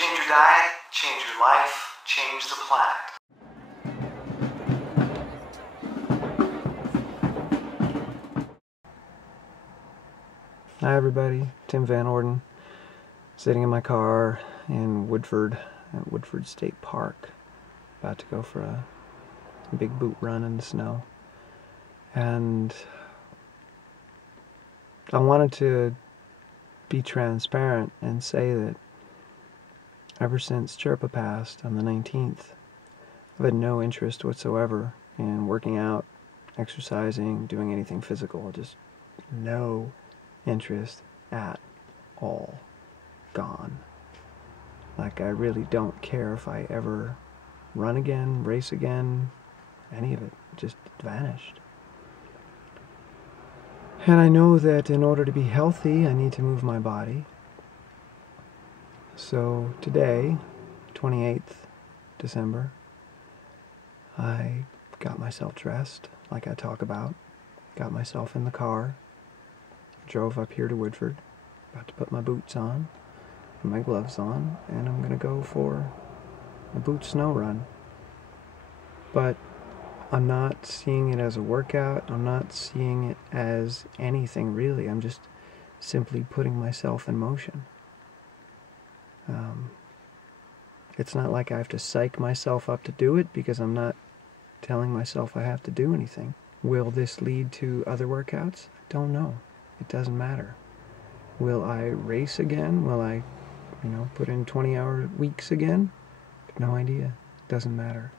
Change your diet, change your life, change the planet. Hi everybody, Tim Van Orden, sitting in my car in Woodford, at Woodford State Park, about to go for a big boot run in the snow. And I wanted to be transparent and say that ever since Chirpa passed on the 19th, I've had no interest whatsoever in working out, exercising, doing anything physical, just no interest at all. Gone. Like, I really don't care if I ever run again, race again, any of it. Just vanished. And I know that in order to be healthy, I need to move my body. So today, 28th December, I got myself dressed, like I talk about, got myself in the car, drove up here to Woodford, about to put my boots on, and my gloves on, and I'm going to go for a boot snow run. But I'm not seeing it as a workout, I'm not seeing it as anything really, I'm just simply putting myself in motion. It's not like I have to psych myself up to do it, because I'm not telling myself I have to do anything. Will this lead to other workouts? I don't know. It doesn't matter. Will I race again? Will I, put in 20-hour weeks again? No idea. Doesn't matter.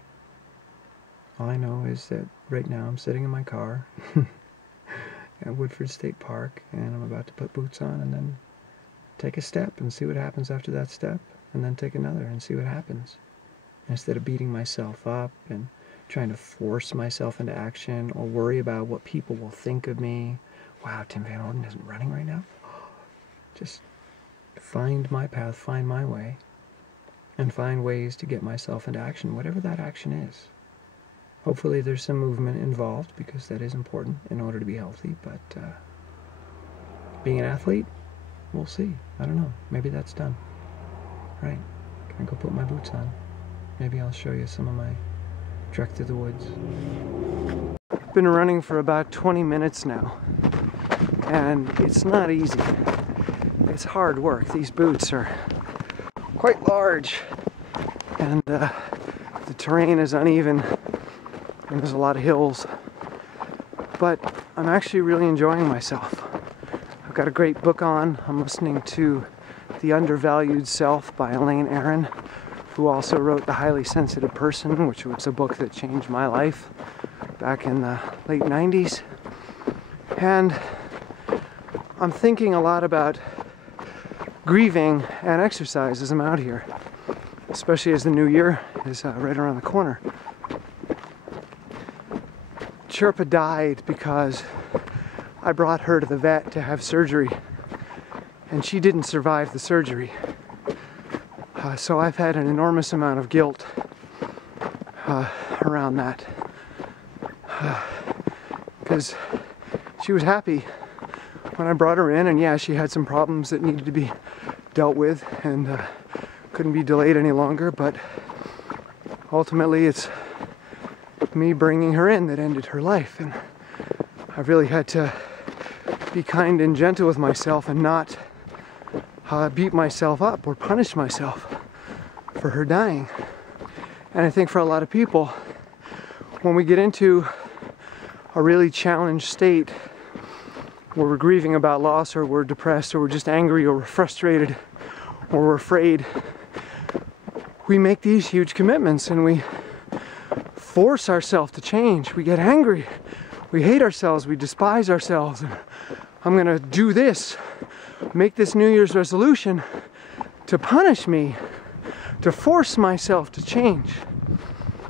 All I know is that right now I'm sitting in my car at Woodford State Park, and I'm about to put boots on and then take a step and see what happens after that step, and then take another and see what happens. Instead of beating myself up and trying to force myself into action or worry about what people will think of me. Wow, Tim Van Orden isn't running right now. Just find my path, find my way, and find ways to get myself into action, whatever that action is. Hopefully there's some movement involved, because that is important in order to be healthy, but being an athlete, we'll see. I don't know. Maybe that's done. Right. Can I go put my boots on? Maybe I'll show you some of my trek through the woods. I've been running for about 20 minutes now, and it's not easy. It's hard work. These boots are quite large, and the terrain is uneven, and there's a lot of hills, but I'm actually really enjoying myself. I've got a great book on. I'm listening to The Undervalued Self by Elaine Aron, who also wrote The Highly Sensitive Person, which was a book that changed my life back in the late 90s. And I'm thinking a lot about grieving and exercise as I'm out here, especially as the new year is right around the corner. Chirpa died because I brought her to the vet to have surgery, and she didn't survive the surgery. So I've had an enormous amount of guilt around that, because she was happy when I brought her in, and yeah, she had some problems that needed to be dealt with and couldn't be delayed any longer, but ultimately it's me bringing her in that ended her life, and I really had to be kind and gentle with myself and not beat myself up or punish myself for her dying. And I think for a lot of people, when we get into a really challenged state where we're grieving about loss, or we're depressed, or we're just angry, or we're frustrated, or we're afraid, we make these huge commitments and we force ourselves to change. We get angry, we hate ourselves, we despise ourselves, and I'm gonna do this, make this New Year's resolution to punish me, to force myself to change,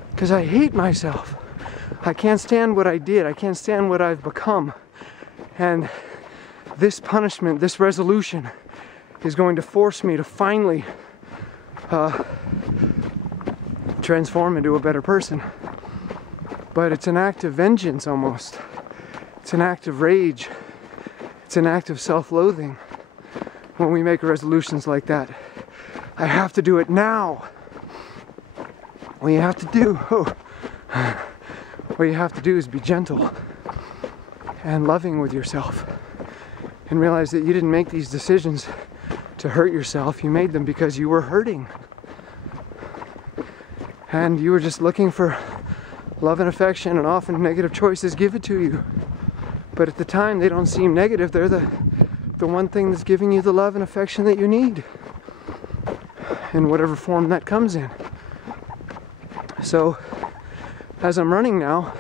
because I hate myself. I can't stand what I did, I can't stand what I've become, and this punishment, this resolution, is going to force me to finally transform into a better person. But it's an act of vengeance almost. It's an act of rage. It's an act of self-loathing when we make resolutions like that. I have to do it now. What you have to do, what you have to do is be gentle and loving with yourself, and realize that you didn't make these decisions to hurt yourself. You made them because you were hurting, and you were just looking for love and affection, and often negative choices give it to you. But at the time, they don't seem negative. They're the one thing that's giving you the love and affection that you need, in whatever form that comes in. So as I'm running now,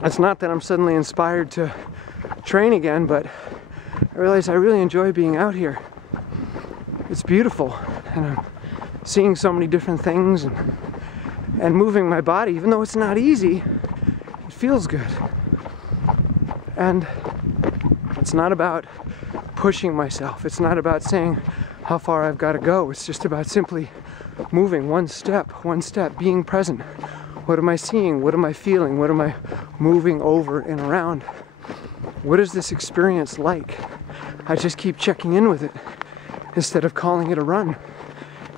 it's not that I'm suddenly inspired to train again, but I realize I really enjoy being out here. It's beautiful, and I'm seeing so many different things, and moving my body. Even though it's not easy, it feels good. And it's not about pushing myself. It's not about saying how far I've got to go. It's just about simply moving one step, being present. What am I seeing? What am I feeling? What am I moving over and around? What is this experience like? I just keep checking in with it instead of calling it a run,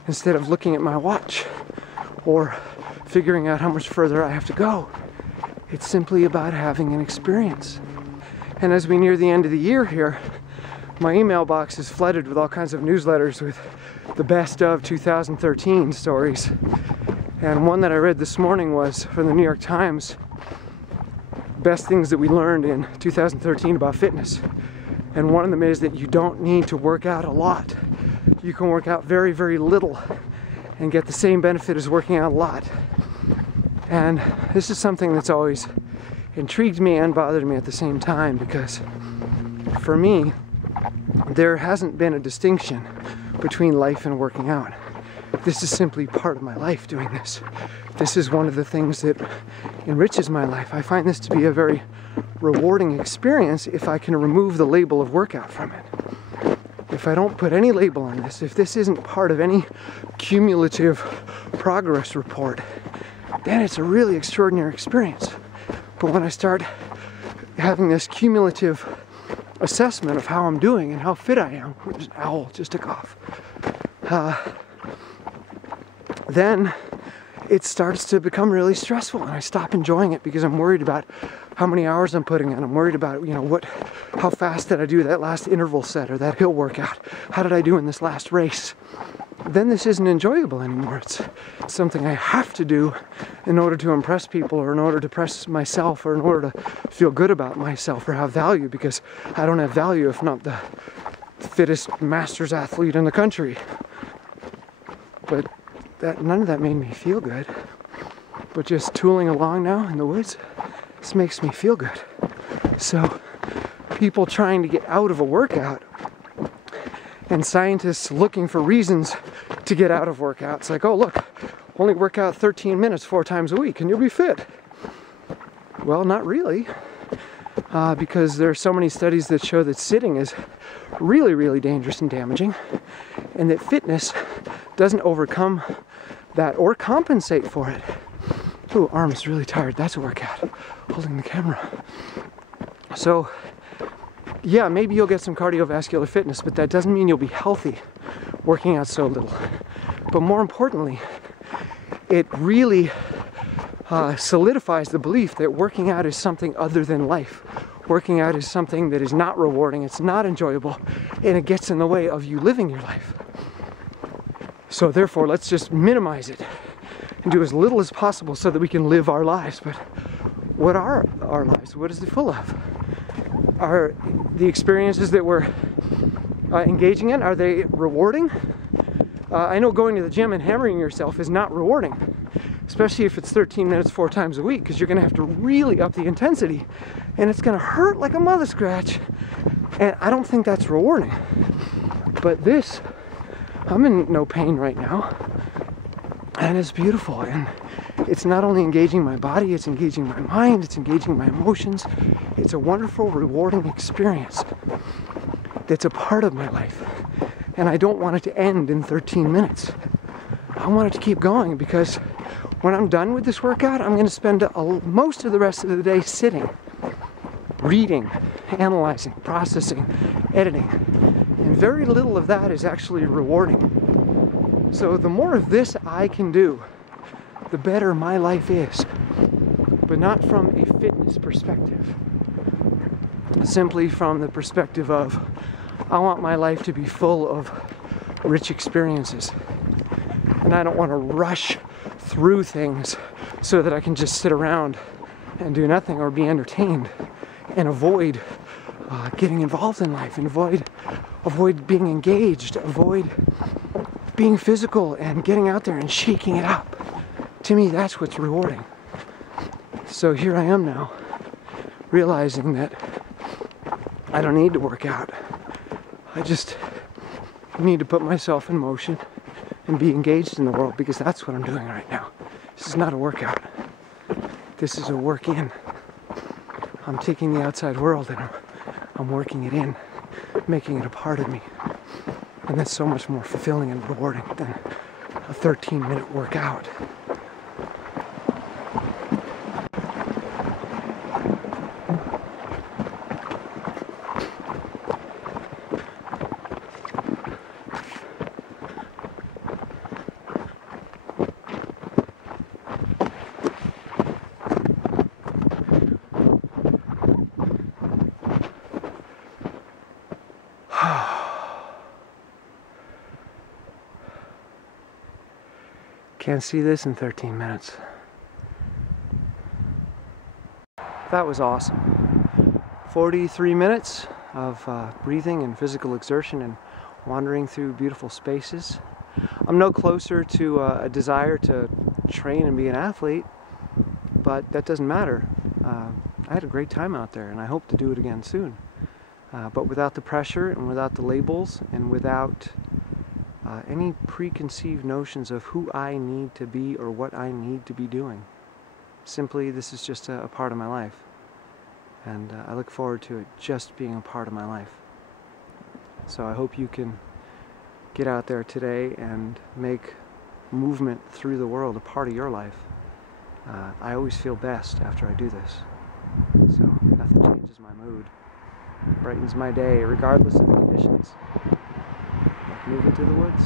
instead of looking at my watch or figuring out how much further I have to go. It's simply about having an experience. And as we near the end of the year here, my email box is flooded with all kinds of newsletters with the best of 2013 stories. And one that I read this morning was from the New York Times, best things that we learned in 2013 about fitness. And one of them is that you don't need to work out a lot. You can work out very, very little and get the same benefit as working out a lot. And this is something that's always intrigued me and bothered me at the same time, because for me, there hasn't been a distinction between life and working out. This is simply part of my life doing this. This is one of the things that enriches my life. I find this to be a very rewarding experience if I can remove the label of workout from it. If I don't put any label on this, if this isn't part of any cumulative progress report, then it's a really extraordinary experience. But when I start having this cumulative assessment of how I'm doing and how fit I am, which an owl just took off, then it starts to become really stressful, and I stop enjoying it because I'm worried about how many hours I'm putting in. I'm worried about, how fast did I do that last interval set or that hill workout? How did I do in this last race? Then this isn't enjoyable anymore. It's something I have to do in order to impress people, or in order to impress myself, or in order to feel good about myself or have value, because I don't have value if not the fittest masters athlete in the country. But none of that made me feel good. But just tooling along now in the woods, this makes me feel good. So people trying to get out of a workout, and scientists looking for reasons to get out of workouts, like, oh look, only work out 13 minutes 4 times a week and you'll be fit. Well, not really, because there are so many studies that show that sitting is really, really dangerous and damaging, and that fitness doesn't overcome that or compensate for it. Ooh, arm's really tired. That's a workout. Holding the camera. So, yeah, maybe you'll get some cardiovascular fitness, but that doesn't mean you'll be healthy working out so little. But more importantly, it really solidifies the belief that working out is something other than life. Working out is something that is not rewarding, it's not enjoyable, and it gets in the way of you living your life. So therefore, let's just minimize it and do as little as possible so that we can live our lives. But what are our lives? What is it full of? Are the experiences that we're engaging in, are they rewarding? I know going to the gym and hammering yourself is not rewarding, especially if it's 13 minutes 4 times a week, because you're going to have to really up the intensity, and it's going to hurt like a mother scratch, and I don't think that's rewarding. But this, I'm in no pain right now, and it's beautiful, and it's not only engaging my body, it's engaging my mind, it's engaging my emotions. It's a wonderful, rewarding experience that's a part of my life. And I don't want it to end in 13 minutes. I want it to keep going, because when I'm done with this workout, I'm going to spend most of the rest of the day sitting, reading, analyzing, processing, editing, and very little of that is actually rewarding. So the more of this I can do, the better my life is. But not from a fitness perspective. Simply from the perspective of, I want my life to be full of rich experiences. And I don't want to rush through things so that I can just sit around and do nothing or be entertained and avoid getting involved in life, and avoid being engaged, avoid being physical and getting out there and shaking it up. To me, that's what's rewarding. So here I am now, realizing that I don't need to work out. I just need to put myself in motion and be engaged in the world, because that's what I'm doing right now. This is not a workout. This is a work in. I'm taking the outside world and I'm working it in, making it a part of me. And that's so much more fulfilling and rewarding than a 13-minute workout. Can't see this in 13 minutes. That was awesome. 43 minutes of breathing and physical exertion and wandering through beautiful spaces. I'm no closer to a desire to train and be an athlete, but that doesn't matter. I had a great time out there, and I hope to do it again soon. But without the pressure and without the labels and without any preconceived notions of who I need to be or what I need to be doing. Simply, this is just a part of my life. And I look forward to it just being a part of my life. So I hope you can get out there today and make movement through the world a part of your life. I always feel best after I do this. So nothing changes my mood. Brightens my day regardless of the conditions. Move into the woods.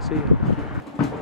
See you.